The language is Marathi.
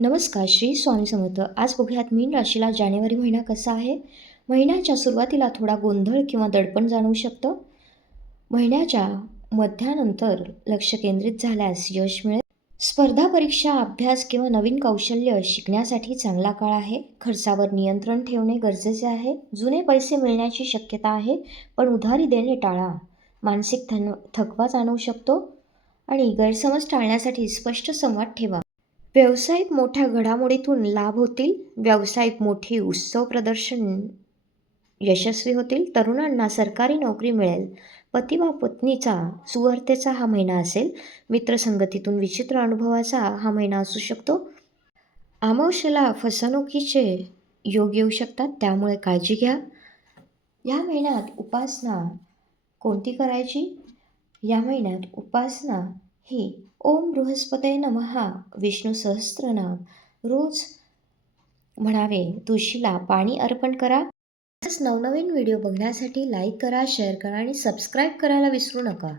नमस्कार, श्री स्वामी समर्थ. आज बघूयात मीन राशीला जानेवारी महिना कसा आहे. महिन्याच्या सुरुवातीला थोडा गोंधळ किंवा दडपण जाणवू शकतं. महिन्याच्या मध्यानंतर लक्ष केंद्रित झाल्यास यश मिळेल. स्पर्धा परीक्षा, अभ्यास किंवा नवीन कौशल्य शिकण्यासाठी चांगला काळ आहे. खर्चावर नियंत्रण ठेवणे गरजेचे आहे. जुने पैसे मिळण्याची शक्यता आहे, पण उधारी देणे टाळा. मानसिक थकवा जाणवू शकतो आणि गैरसमज टाळण्यासाठी स्पष्ट संवाद ठेवा. व्यावसायिक मोठ्या घडामोडीतून लाभ होतील. व्यावसायिक मोठी उत्सव प्रदर्शन यशस्वी होतील. तरुणांना सरकारी नोकरी मिळेल. पती व पत्नीचा सुवार्तेचा हा महिना असेल. मित्रसंगतीतून विचित्र अनुभवाचा हा महिना असू शकतो. अमावस्येला फसवणुकीचे योग येऊ शकतात, त्यामुळे काळजी घ्या. या महिन्यात उपासना कोणती करायची? या महिन्यात उपासना ही ओम बृहस्पतये नमः विष्णू सहस्त्रनाम रोज म्हणावे. तुळशीला पाणी अर्पण करा. तसंच नवनवीन व्हिडिओ बघण्यासाठी लाईक करा, शेअर करा आणि सबस्क्राईब करायला विसरू नका.